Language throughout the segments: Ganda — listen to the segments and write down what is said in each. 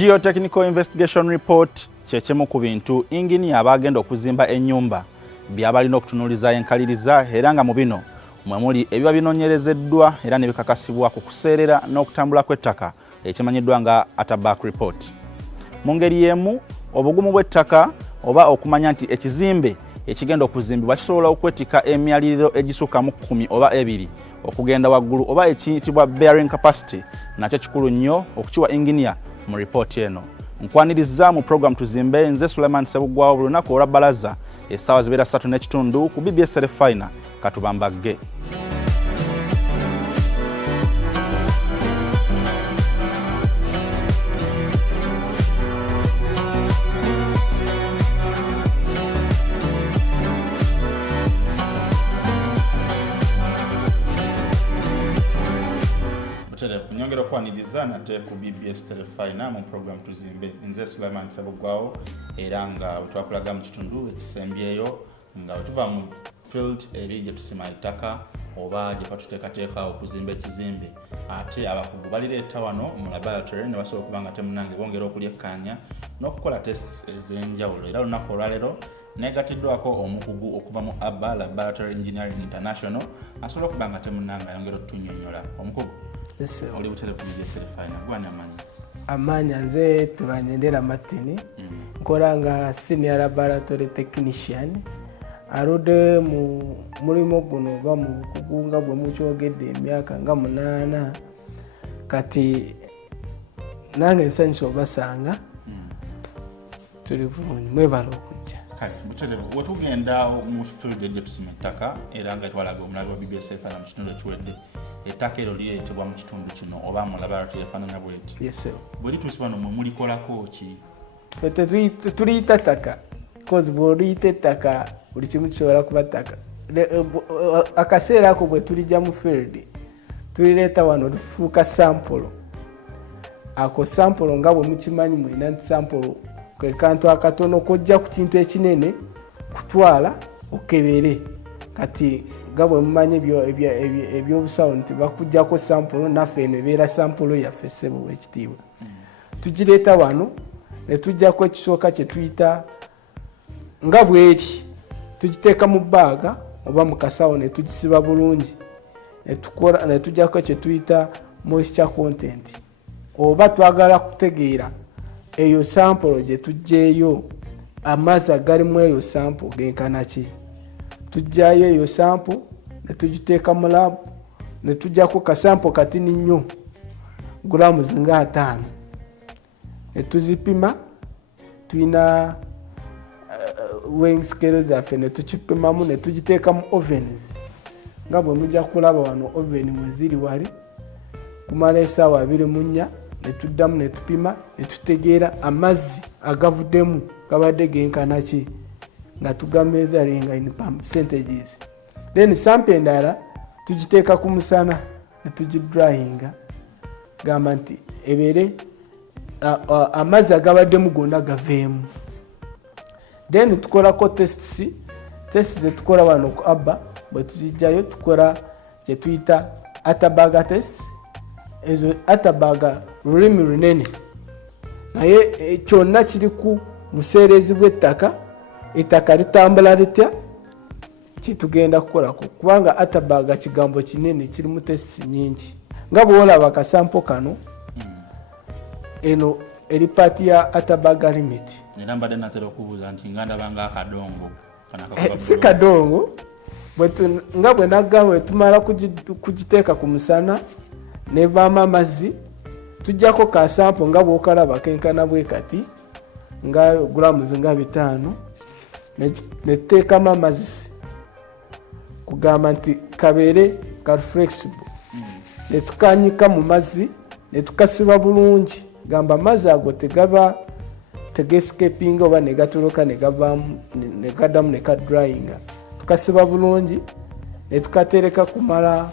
Geotechnical Investigation Report kyekimo ku bintu ingini abagenda okuzimba ennyumba byabalina okutunuliza enkaliriza era nga mu bino mwemuli ebiba binonyerezeddwa era ne bikakasibwa ku kuseerera n'okutambula kw'ettaka ekimanyiddwa nga Ataback Report. Mu ngeri y'emu obugumu bw'ettaka oba okumanya nti ekizimbe ekigenda okuzimbibwa kisobola okwetika emyaliriro egisukka mu 10 oba 2 okugenda waggulu oba ekiyitibwa bearing capacity nakyo kikulu nnyo okukiwa engineer mu report eno. Nkwaniriza mu program tuzimbe nze Suleiman Sebugwawo buli lunaku olwa bbalaza essaawa zibeera 3:30 ku BBS Refiner katubambagge. Kunyongera okwaniriza nate ku BBS Refiner mu program tuzimbe nze Suleiman Sebugwawo era nga twakulaga mu kitundu ekisembyeyo nga tuva mu field eri gye tusima ettaka oba gye twatuteekateeka okuzimba ekizimbe ate abakugu balireeta wano mu laboratory ne basobola okuba nga temunange bongera okulyekkaanya n'okukola tests ez'enjawulo era olunaku olwaleero negatiddwako omukugu okuva mu ABBA Laboratory Engineering International asobola okuba nga temunange ayongera otutunnyonnyola omukugu. Yes, oli butele ku BBS Refiner gwani amanya nze tubanyendera Martin nkora nga senior laboratory technician arode mu mulimo guno ba mu kugunga bwe mukyogedde emyaka nga 8 kati nange nsanyusa obasanga tuli bulungi mwebala okujja kale butele wetugenda mu field gye tusima ettaka era nga twalaga omulaga wa BBS Refiner mu kitundu ekiwedde ettaka ero lireetebwa mu kitundu kino oba mu laboratory efaanana bweti. Yes sir. Bwe lituusibwa nomwe mulikolako ki? Tuliyita ttaka cause bw'oliyita ettaka buli kimu kisobola kuba ttaka. Akaseera ako bwe tulijja mu field tulireeta wano tufuuka sample. Ako sample nga bwe mukimanyi mulina nti sample ke kantu akatono kojja ku kintu ekinene kutwala okebere kati gabwe mumanye ebyobusawo nti bakujjako sample naffe eno ebeera sample yaffe ssebo w'ekitiibwa. Tugireeta wano ne tujjako ekisooka kye tuyita nga bweri tugiteeka mu bbaaga oba mu kasawo ne tugisiba bulungi ne tujjako kye tuyita moisture content oba twagala kutegeera eyo sample gye tuggyeeyo amazzi agalimu eyo sample genkana ki. Tujjayo eyo sample ne tugiteeka mu lab ne tujjako kasample katini nnyo grams nga 5 ne tuzipima tulina weighing scale zaffe ne tukipimamu ne tugiteeka mu ovens nga bwe mujja kulaba wano oven mwe ziri wali kumala essaawa 24 ne tuddamu ne tupima ne tutegeera amazzi agavuddemu gabadde genkana ki nga tugamezaringa in percentages. Then sample endala tugiteeka ku musana ne tugidryinga gamba nti ebere amazzi agabaddemu gonna gaveemu. Then tukolako tests zetukola wano ku ABBA bwe tuzijjayo tukola kye tuyita Ataback test. Ezo Ataback lulimi lunene naye kyonna kiri ku buseerezi bw'ettaka ettaka litambula litya kitugenda kukolako kubanga Ataback kigambo kinene kirimu testi nyingi nga bw'olaba akasampo kano eno eri paati ya Ataback limit era mbadde natera okubuuza nti nga ndabanga akadongo si kadongo nga bwe nagamba tumala kugiteeka ku musana nevaamu amazzi tujjako kasampo nga bw'okalaba kenkana bwe kati nga grams nga 5 ne tuteekamu amazzi kugamba nti kabeere kali flexible ne tukanyika mu mazzi ne tukasiba bulungi gamba amazzi ago tegaba tegescapinga oba ne gatoloka ne gavaamu ne gaddamu ne kadryinga tukasiba bulungi ne tukatereka kumala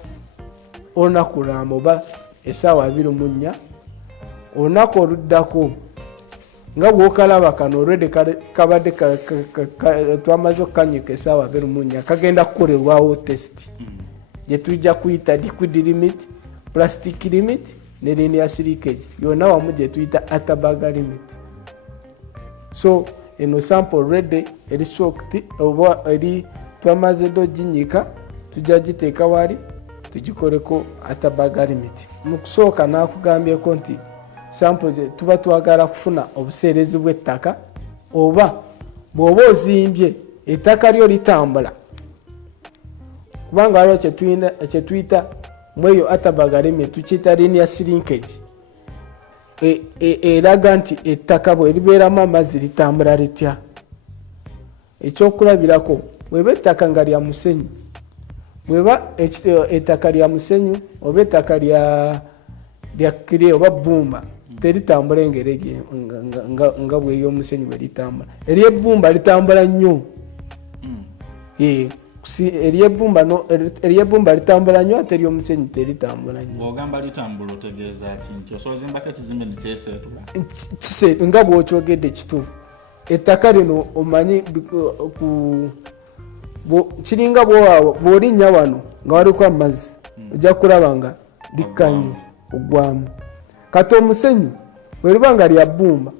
olunaku lwama oba essaawa 24 olunaku oluddako nga bw'okalaba kano already kabadde twamaze okukanyuka essaawa 24 kagenda kukolerwawo test gye tujja kuyita liquid limit, plastic limit ne linear shrinkage yonna wamu gye tuyita Atterberger limit. So eno sample already eri soaked oba eri twamaze do ginyika tujja giteeka wali tugikoleko Atterberger limit. Mu kusooka n'akugambyeko nti sample tuba twagala kufuna obuseerezi bw'ettaka oba bw'oba ozimbye ettaka lyo litambula kubanga waliwo kye tuyita mweyo Atterberger limit tukiyita linear shrinkage eraga nti ettaka bwe libeeramu amazzi litambula litya. Ekyokulabirako bweba ettaka nga lya musenyu bweba ettaka lya musenyu oba ettaka lya kire oba bbumba teritambula engeri nga bw'ery'omusenyu bwe litambula. Ery'ebbumba litambula nnyo. Ery'ebbumba litambula nnyo ate ery'omusenyu teritambula nnyo. Bw'ogamba litambula otegeeza ki nti osoozimbako ekizimbe ne kyeseetula? Nga bw'okyogedde kituufu. Ettaka lino omanyi kiringa bw'olinnya wano nga waliko amazzi ojja kulaba nga likkanyu ogwamu. Kati omusenyu bwe liba nga lya bbumba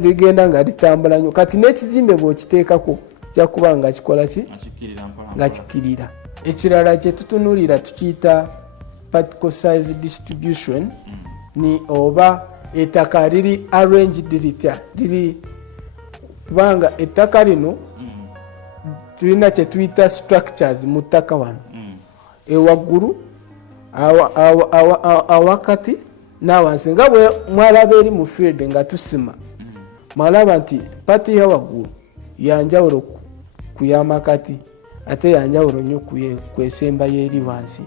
ligenda nga litambula nnyo. Kati n'ekizimbe bw'okiteekako kijja kuba nga kikola ki? Nga kikirira. Ekirala kye tutunuulira tukiyita particle size distribution ni oba ettaka liri arranged litya liri kubanga ettaka lino tulina kye tuyita structures mu ttaka wano ewaggulu awakati n'awansi nga bwe mwalaba eri mu field nga tusima mwalaba nti pati ya waggulu yanjawulo ku yamakati ate yanjawulo nnyo ku esemba y'eri wansi.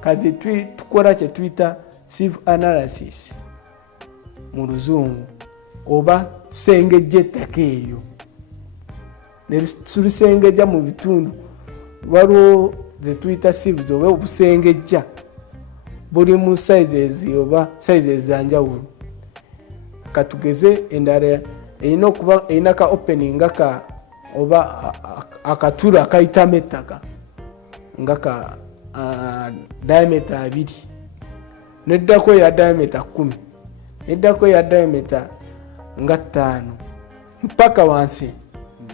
Kati tukola kye tuyita sieve analysis mu luzungu oba tusengejja ettaka eryo ne tulisengejja mu bitundu waliwo ze tuyita sieves oba obusengejja buli mu sizes oba sizes zanjawulo. Katugeze endala erina okuba erina ka opening nga ka oba akatula akayitamu ettaka nga ka diameter 2 neddako ya diameter 10 neddako ya diameter nga 5 mpaka wansi.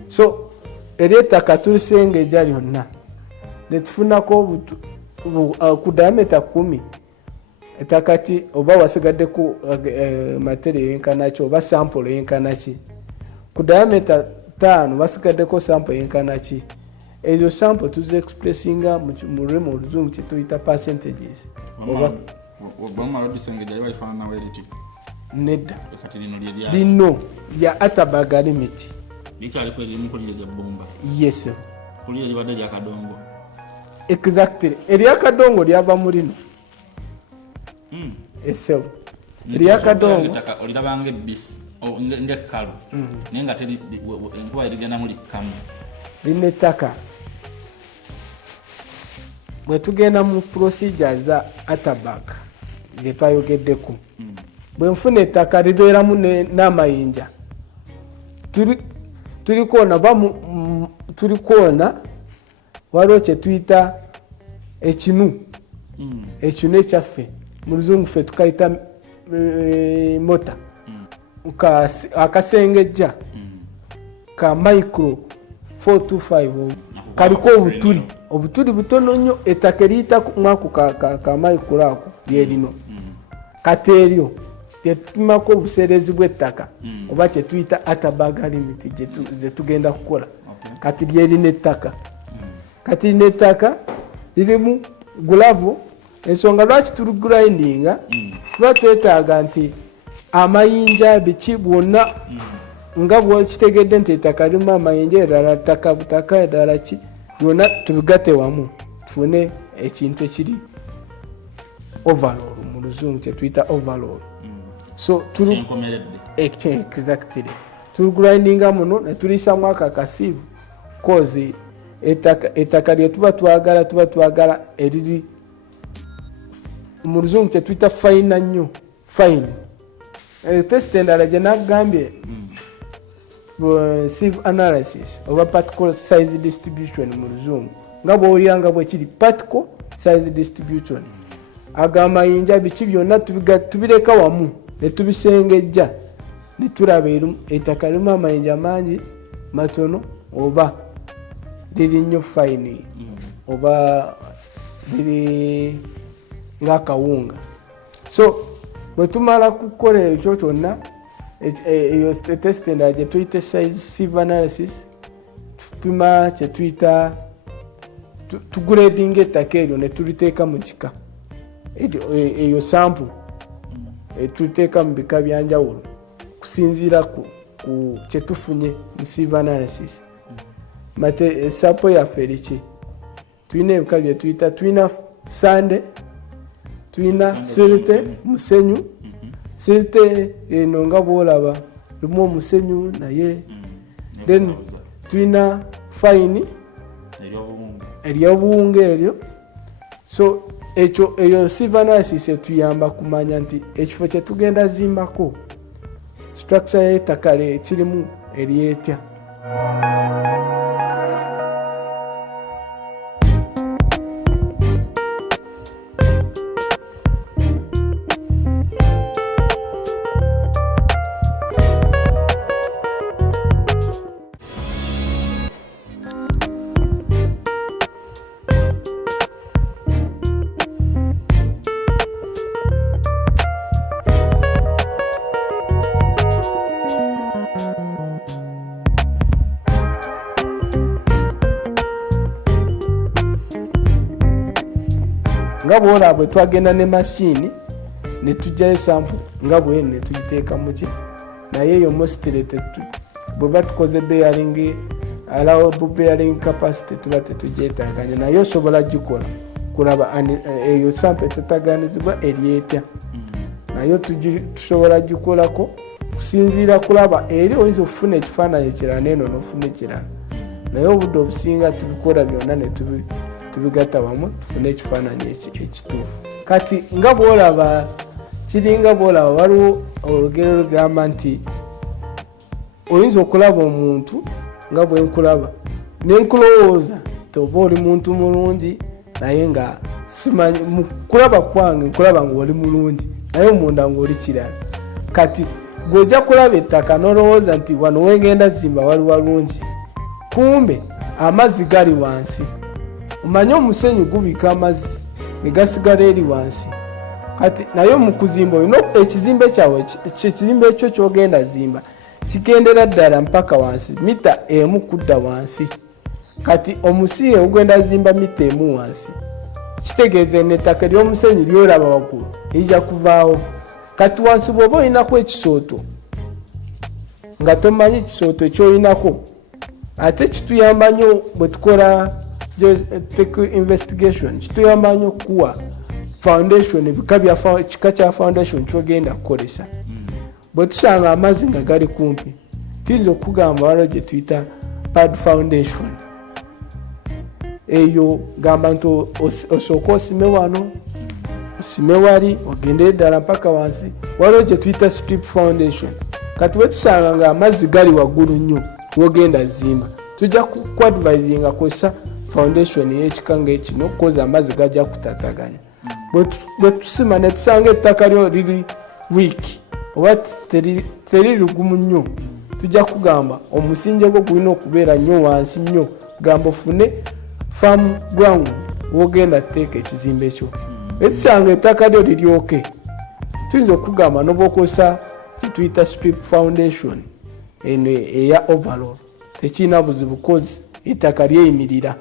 So ery'ettaka tulisengejja lyonna ne tufunako ku diameter 10 ettaka ti oba wasigaddeku material yenkanaki oba sample yenkanaki. Ku diameter 5 wasigaddeko sample yenkanaki. Ezo sample tuzi expressinga mu lulimi oluzungu kye tuyita percentages. Oba nedda lino lya Atterberger limit. Yes. Exactly. Eryakadongo lyava mu lino. Essewu. Eryakadongo olirabanga ebbisi ng'ekkalu naye nga enkuba erigenda mu likkamu. Lino ettaka bwe tugenda mu procedure za Atterberger gye twayogeddeko bwe nfuna ettaka libeeramu n'amayinja tuli kwona waliwo kye tuyita ekinu ekyaffe mu luzungu ffe tukayita mota akasengejja ka micro 425 kaliko obutuli butono nnyo. Ettaka eriyita mwako ka micro ako lyerino kati eryo lyetupimako obuseerezi bw'ettaka oba kye tuyita Atterberger limit ze tugenda kukola. Kati lyerina ettaka kati lino ettaka lirimu gulavu. Ensonga lwaki tuligurindinga tuba twetaaga nti amayinja biki bwonna nga bwekitegedde nti ettaka lirimu amayinja erala ttaka butaka erala ki byonna tubigatte wamu tufune ekintu ekiri overall mu luzungu kye tuyita overall. So exactly tuligurindinga muno ne tuliisamu ako akasiivu cause ettaka lye tuba twagala eriri mu luzungu kye tuyita fine nnyo fine. Test endala gye nagambye sieve analysis oba particle size distribution mu luzungu nga bw'owulira nga bwe kiri particle size distribution agamayinja biki byonna tubireka wamu ne tubisengejja ne tulaba ettaka limu amayinja mangi matono oba liri nnyo fayini oba liri ng'akawunga. So bwe tumala kukola ekyo kyonna eyo test endala gye tuyita sieve analysis tupima kye tuyita tugradinga ettaka eryo ne tuliteeka mu kika eyo sample tuliteeka mu bika byanjawulo kusinziira ku kye tufunye mu sieve analysis. Mate sample yaffe eriki tulina ebika bye tuyita tulina sande tulina silte musenyu silte eno nga bwolaba lumu omusenyu naye then tulina fayini eryobuwunga eryo. So eyo sieve analysis etuyamba kumanya nti ekifo kye tugenda zimbako structure y'ettaka kirimu eryetya. Nga bwolaba bwe twagenda ne machine ne tujjayo sample nga bwe ne tugiteeka mu ki naye eyo mostly bwe batukoze bearing allowable bearing capacity tuba tetugyetaaganya naye osobola gikola kulaba eyo sample tetaganizibwa eryetya naye tusobola gikolako kusinziira kulaba eri oyinza okufuna ekifaananyi kirala neeno n'ofuna ekirala naye obudde obusinga tubikola byonna ne tubigatta wamu tufune ekifaananyi ekituufu. Kati nga bwolaba kiringa bwolaba waliwo olugero lugamba nti oyinza okulaba omuntu nga bwe nkulaba nenkulowooza toba oli muntu mulungi naye nga simanyi mukulaba kwange nkulaba nga oli mulungi naye omunda ng'oli kirala. Kati gw'ojja kulaba ettaka n'olowooza nti wano wengenda zimba wali walungi kumbe amazzi gali wansi. Omanye omusenyu gubika amazzi ne gasigala eri wansi. Kati naye mu kuzimba olina ekizimbe kyawe ekizimbe ekyo ky'ogenda zimba kigendera ddala mpaka wansi mita emu kudda wansi. Kati omusiye ogenda zimba mita emu wansi kitegeeza n'ettaka ly'omusenyu lyolaba waggulu lijja kuvaawo. Kati wansi bw'oba olinako ekisooto nga tomanyi ekisooto ky'olinako ate kituyamba nnyo bwe tukola investigation kituyamba nnyo okuwa foundation kika kya foundation kyogenda kukolesa. Bwe tusanga amazzi nga gali kumpi tuyinza okugamba waliwo gye tuyita pad foundation. Eyo gamba nti osooka osime wano osime wali ogendere ddala mpaka wansi waliwo gye tuyita strip foundation. Kati bwe tusanga nga amazzi gali waggulu nnyo wogenda zimba tujja kuadvisinga kozesa foundation y'ekika ng'ekino kukoza amazzi gajja kutataganya. Bwe tusima ne tusanga ettaka lyo liri wiiki oba teri lugumu nnyo tujja kugamba omusingi gwo gulina okubeera nnyo wansi nnyo gamba ofune farm ground wogenda teeka ekizimbe kyo. Etusanga ettaka lyo liryoke tuyinza okugamba n'obwokozesa kituyita strip foundation eno eya overall tekirina buzibu kozi ettaka lyeyimirira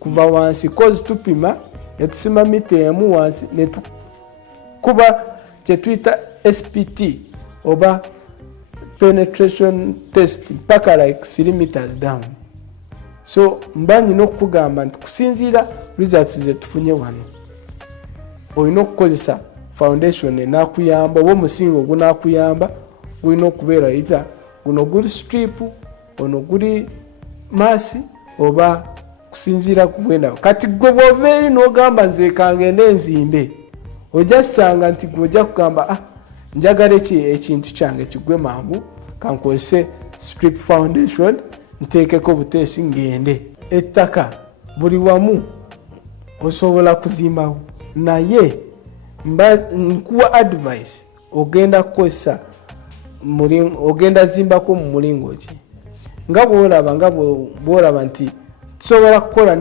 kuva wansi kozi tupima ne tusima mita emu wansi ne tukuba kye tuyita SPT oba penetration test mpaka like 3 meters down. So mbanyi n'okugamba nti kusinziira results ze tufunye wano olina okukozesa foundation enaakuyamba oba omusingi ogunaakuyamba gulina okubeera either guno guli strip ono guli maasi oba kusinziira ku bwenda. Kati gwe bw'ova eri n'ogamba nze kangende enzimbe ojja kisanga nti gwe ojja kugamba njagala ekintu kyange kigwe mangu kankozese strip foundation nteekeko buteesi ngende. Ettaka buli wamu osobola kuzimbawo naye nkuwa advice ogenda kukozesa ogenda zimbako mu mulingo ki nga bwolaba nti tusobola kukola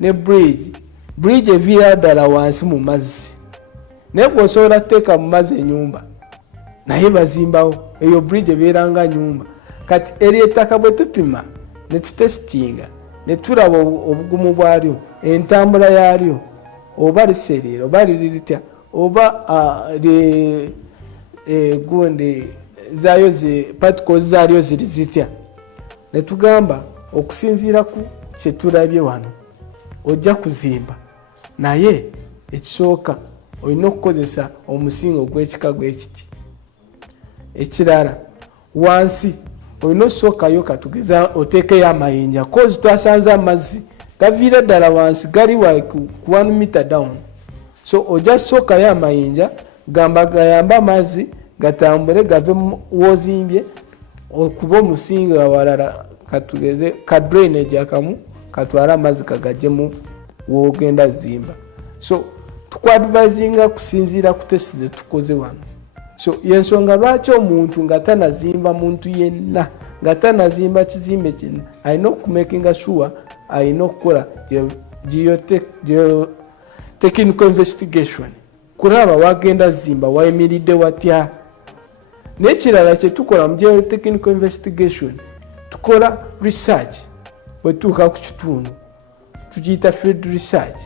ne bridge eviira ddala wansi mu mazzi naye bw'osobola kuteeka mu mazzi ennyumba naye bazimbawo eyo bridge ebeera nga nyumba kati eri ettaka bwe tupima ne tutesitinga ne tulaba obugumu bwalyo entambula yaalyo oba liseerera oba liritya oba gundi zaayo particles zaalyo ziri zitya ne tugamba okusinziira ku kye tulabye wano ojja kuzimba naye ekisooka olina okukozesa omusingo ogw'ekikago ekiti ekirala wansi olina osookayo katugeza oteekeyo amayinja kozi twasanze amazzi gaviira ddala wansi gali ku 1 meter down so ojja sookayo amayinja gayamba amazzi gatambule gave wozimbye okuba omusingo awalala katugeze ka drainage akamu katwala amazzi kagajjemu wogenda zimba so tukwadvisinga kusinziira ku testi ze tukoze wano so yensonga lwaki omuntu nga tanazimba muntu yenna nga tanazimba kizimbe kinna alina okumakinga sure alina okukola technical investigation kulaba wagenda zimba wayimiridde watya n'ekirala kye tukola mu geotechnical investigation tukola research bwetuuka ku kitundu tukiyita field research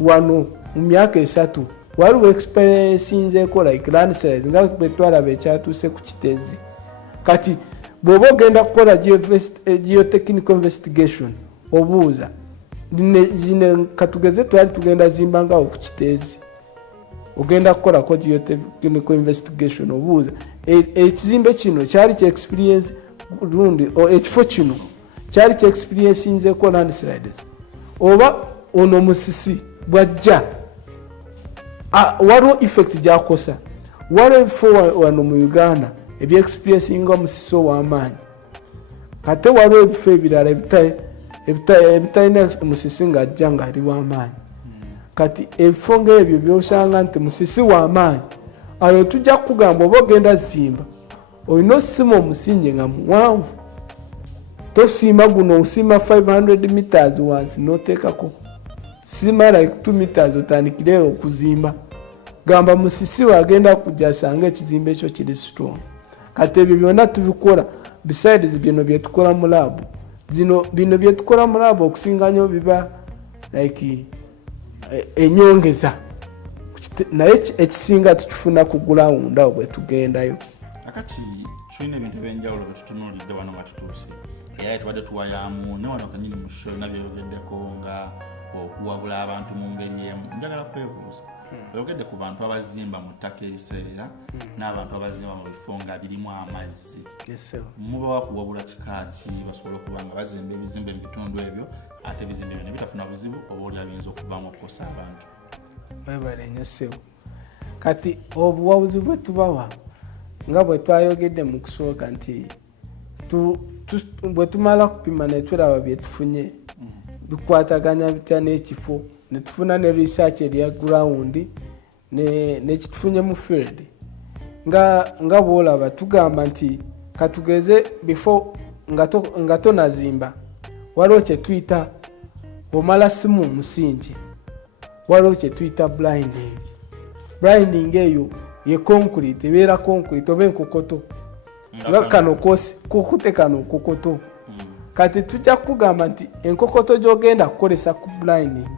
wano mu myaka 3 waliwo experience nzeeko like landslides nga bwetwalaba ekyatuuse ku kitezi kati bw'oba ogenda kukola geotechnical investigation obuuza katugeze twali tugenda zimbangawo ku kitezi ogenda kukolako geotechnical investigation obuuza ekizimbe kino kyali kya experience rundi ekifo kino kyali kya experience nzeeko landslides oba ono musisi bwajja waliwo effect gyakosa waliwo ebifo wano mu Uganda ebya experience nga musisi ow'amaanyi kate waliwo ebifo ebirala ebitalina musisi ng'ajja ng'ali w'amaanyi kati ebifo ng'ebyo byosanga nti musisi w'amaanyi ayo tujja kugamba oba ogenda zimba olina osima omusingi nga muwanvu tosima guno osima 500 meters wansi n'oteekako sima like 2 meters otandikire okuzimba gamba musisi wagenda kujja asanga ekizimbe ekyo kiri strong kati ebyo byonna tubikola besides bino byetukola mu lab bino byetukola mu lab okusinganyo biba like enyongeza naye ekisinga tukifuna ku ground awo bwe tugendayo akati tulina ebintu ebyenjawulo bye tutunuulidde wano nga tutuuse era tubadde tuwayamu ne wano kanyini mu show nabyeyogeddeko nga okuwabula abantu mu ngeri emu njagala kwebuuza oyogedde ku bantu abazimba mu ttaka eriseerera n'abantu abazimba mu bifo nga birimu amazzi muba wakuwabula kikaaki basobole okuba nga bazimba ebizimbe mu bitundu ebyo ate ebizimbe ebyo ne bitafuna buzibu oba oli abiyinza okuvaamu okukosa abantu webale nnyo ssebo kati obuwabuzi bwe tubawa nga bwe twayogedde mu kusooka nti bwe tumala kupima ne tulaba bye tufunye bikwataganya bitya n'ekifo ne tufuna ne research erya ground nekitufunye mu field nga bwolaba tugamba nti katugeze before nga tonazimba waliwo kye tuyita omala simu omusingi waliwo kye tuyita blinding eyo ye concrete ebeera concrete oba enkokoto nga kano kukute kano kokoto kati tujja kugamba nti enkokoto gy'ogenda kukolesa ku blinding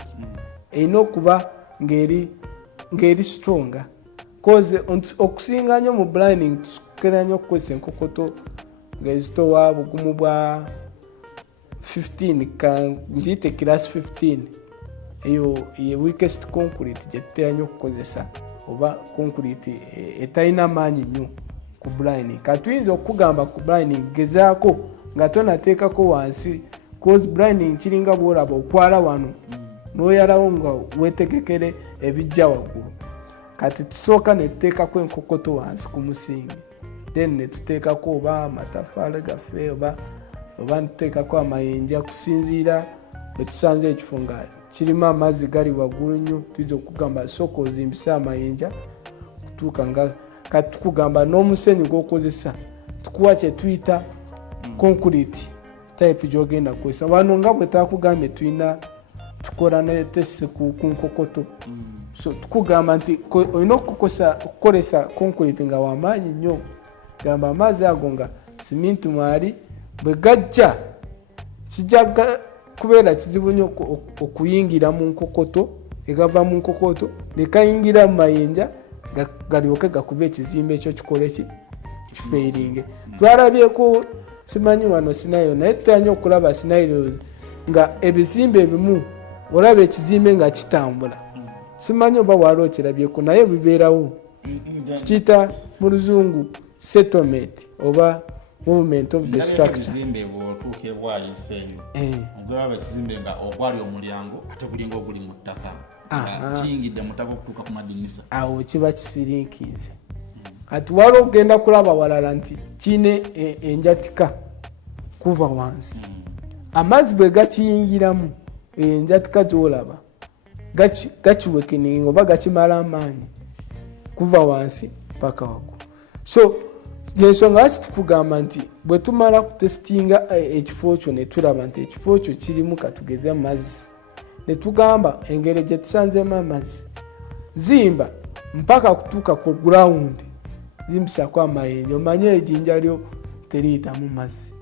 erina okuba ng'eri stronger koze okusinga nnyo mu blinding tukera nnyo okukozesa enkokoto ng'ezitowa bugumu bwa 15 ngiyite class 15 eyo ye weakest concrete gye tutera nnyo okukozesa oba concrete etalina maanyi nnyo ku blinding kati tuyinza okugamba ku blinding gezaako nga tonateekako wansi cause blinding kiringa bwolaba okwala wano n'oyalawo nga weetegekere ebijja waggulu kati tusooka ne tuteekako enkokoto wansi ku musingi then ne tuteekako oba amatafaali gaffe oba ntuteekako amayinja kusinziira ekisanze ekifunga kirimu amazzi gali waggulu nnyo tuyinza okugamba sooka ozimbisa amayinja kutuuka nga kati tukugamba n'omusenyu gw'okozesa tukuwa kye tuyita concrete type gy'ogenda kukozesa wano nga bwe takugambye tulina tukola ne tesi ku nkokoto so tukugamba nti olina okukolesa concrete nga wamaanyi nnyo gamba amazzi ago nga siminti mwali bwe gajja kijja kubeera kizibu nnyo okuyingira mu nkokoto egava mu nkokoto ne kayingira mu mayinja galyoke gakuba ekizimbe ekyo kikole kifeiringe twalabyeko simanyi wano sinayo naye tutanye okulaba sinayo nga ebizimbe ebimu olaba ekizimbe nga kitambula simanyi oba wali okirabyeko naye bibeerawo tukiyita mu luzungu settlement oba movement of the structure ekizimbe bw'otuuka ebwayise eyo ogulaba ekizimbe nga ogwali omulyango ate gulinga oguli mu ttaka kiyingidde mu ttaka okutuuka ku madinisa awo kiba kisiriikiize kati wali okugenda kulaba walala nti kiine enjatika kuva wansi amazzi bwe gakiyingiramu enjatika gyolaba gakiwekeninga oba gakimala amaanyi kuva wansi paka waggulu so yensonga lwaki tukugamba nti bwe tumala kutesitinga ekifo kyo ne tulaba nti ekifo kyo kirimu katugeze amazzi ne tugamba engeri gye tusanzemu amazzi zimba mpaka kutuuka ku ground zimbisako amayinja omanye ejjinja lyo teriyitamu mazzi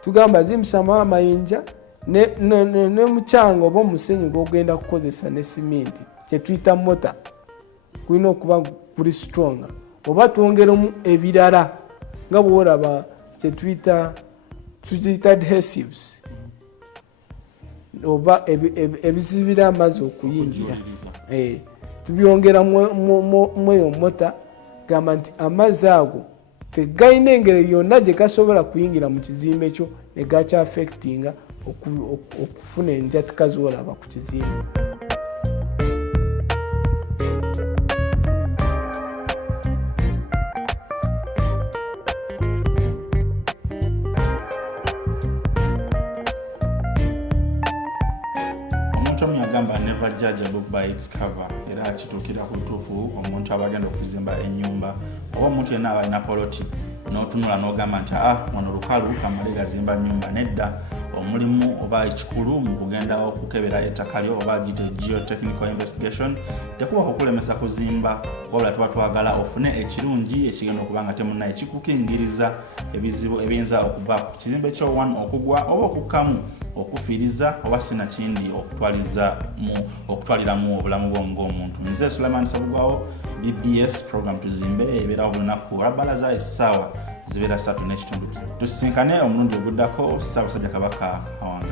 tugamba zimbisamu amayinja ne mukyanga oba omusenyu gw'ogenda kukozesa ne siminti kyetuyita mota kulina okuba guli stronga oba twongeremu ebirala nga bwolaba kyetuyita adhesives oba ebizibira amazzi okuyingira tubyongera mweyo mota gamba nti amazzi ago tegayina engeri yonna gye gasobola kuyingira mu kizimbe ekyo ne gakyaffectinga okufuna enjatika zolaba ku kizimbe agamba never judge a book by its cover era kituukira ku bituufu omuntu abagenda okuzimba ennyumba oba omuntu yenna aba alina poloti n'otunula n'ogamba nti wano lukalu amale gazimba nnyumba nedda omulimu oba ekikulu mu kugenda okukebera ettaka lyo oba gite geotechnical investigation tekuba kukulemesa kuzimba wabula tuba twagala ofune ekirungi ekigenda okuba nga temunnaye kikukingiriza ebizibu ebiyinza okuva ku kizimbe kyo 1 okugwa oba okukkamu okufiiriza oba sinakindi okutwaliramu obulamu bw'omuntu. Nze Sulaiman Sabugwawo, BBS program tuzimbe ebeerawo bulunaku olwabbalaza essaawa zibeera 3 n'ekitundu. Tusisinkane omulundi oguddako Ssaabasajja Kabaka awanga.